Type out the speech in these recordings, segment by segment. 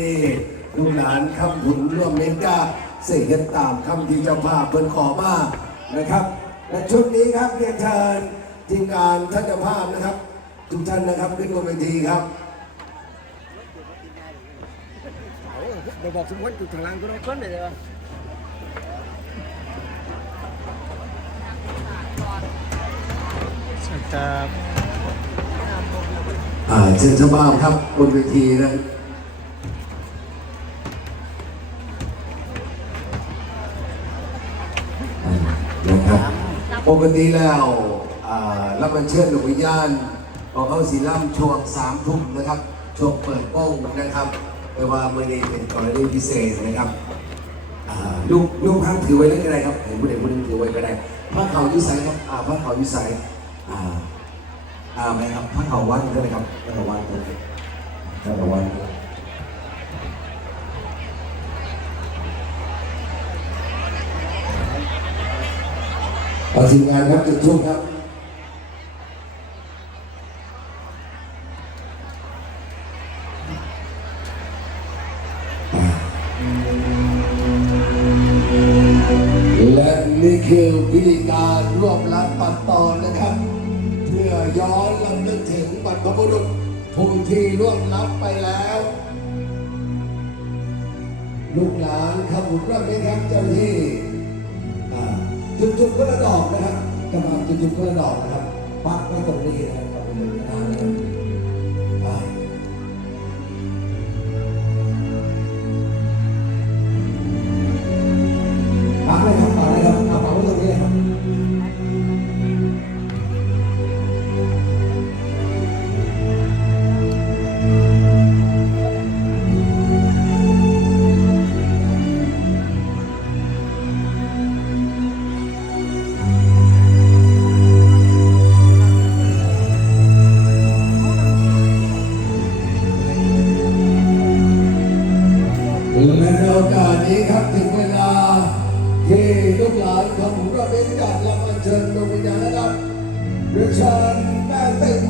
นี่ลูกหลานคำหุุ่ร่วมเมนกาเสียงตามคำที่เจ้าภาพเพิ่นขอมานะครับ และชุดนี้ครับเรียนเชิญทีมงานท่านเจ้าภาพนะครับทุกท่านนะครับขึ้นบนเวทีครับเราบอกสมมติจุดทางล่างก็ได้ก้นเลยเดี๋ยวครับเชิญเจ้าภาพครับบนเวทีนะกติแล้วรับมันเชิญดวงวิญญาณของเขาสีล่ำช่วงสามทุ่มนะครับช่วงเปิดโป้งนะครับแต่ว่าเมื่อนี้เป็นกรณีพิเศษนะครับลูกลูกพังถือไว้ได้ก็ได้ครับเห็นผู้เด็กผู้นึงถือไว้ก็ได้พระเขายุสัยครับพระเขายุสัยอ่าอไหมครับพระเขาวัดก็ได้ครับพระเขาวัดก็ได้พระเขาวัดขอทีมงานครับจุดทูบครับ และนี่คือพิธีการรวบรัดปัดตอนนะครับ เพื่อย้อนลำลึกถึงบรรพบุรุษผู้ที่ร่วมรับไปแล้ว ลูกหลานขับรถไปครับเจ้าที่จุดๆคนระดอกนะครับกำลังดจุดๆคนละดอกนะครับปักไว้ตรงนี้นะครับ return my faith.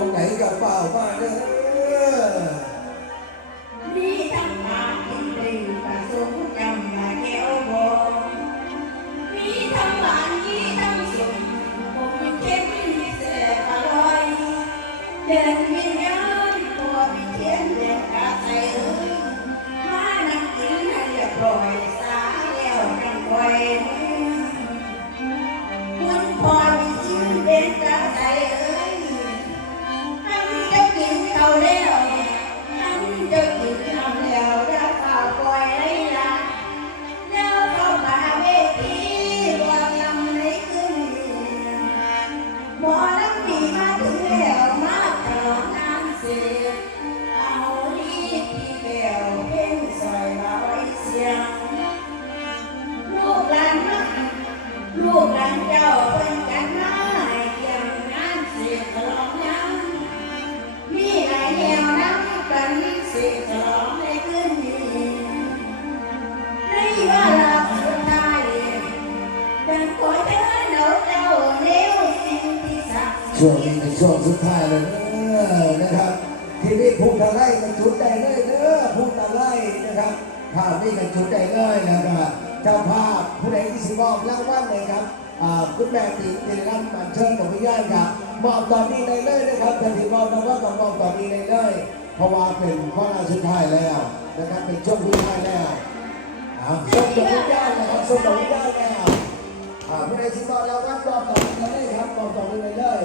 hội ช่วงนี้เป็นช่วงสุดท้ายเลยนะครับ ทีนี้พูดอะไรกันชุดใดเลยเด้อพูดอะไรนะครับภาพนี้กันชุดใดเลยนะครับเจ้าภาพผู้ใดที่สิบอบรางวันเลยครับคุณแม่ตีเป็ดรับกาเชิญของพี่ย่าครับมอบตอนนี้ในเลยนะครับแต่ที่มอบรางว่ลต้องมอบตอนนี้ในเลย เพราะว่าเป็นหน้าสุดท้ายแล้วนะครับเป็นช่วงสุดท้ายแล้วส่ง่อ่ไนะครับส่ง่อ่ไ่าแล้วอ่าผู้ที่บอาแล้วครับรอบต่อไปเลยครับรอบต่อไปเลยเลย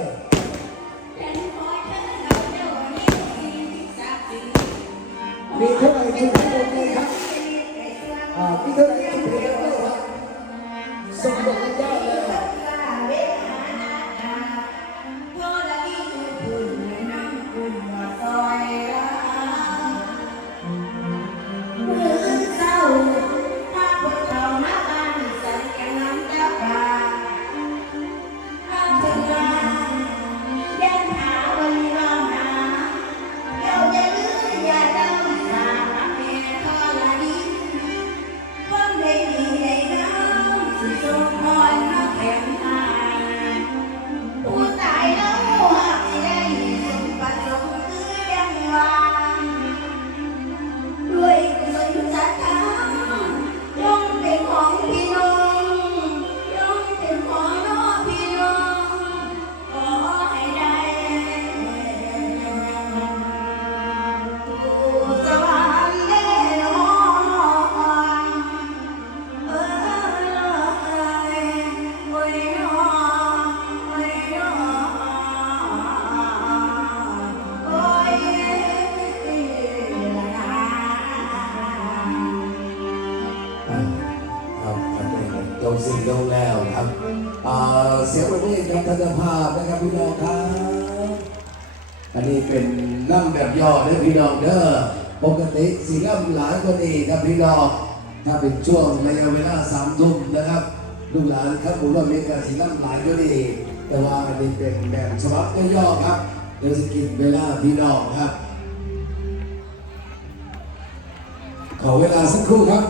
มีเท่าไหร่ชุดทั้งหมเลยครับ อ่ามีเท่าไหร่ชุดทั้งหมดเลยครับส่งบันได้ลงสิ่งลงแล้วครับ เสียงประเทศครับทัศภาพนะครับพี่น้องครับ อันนี้เป็นน้ำงแบบย่อเด้อพี่น้องเด้อ ปกติสีล่ำหลายกว่านี้ครับพี่น้อง ถ้าเป็นช่วงระยะเวลาสามทุ่มนะครับลูกหลานครับผมว่ามีการสีล่ำหลายกว่านี้แต่ว่าอันนี้เป็นแบบฉบับย่อครับเดี๋ยวสกินเวลาพี่น้องครับ ขอเวลาสักครู่ครับ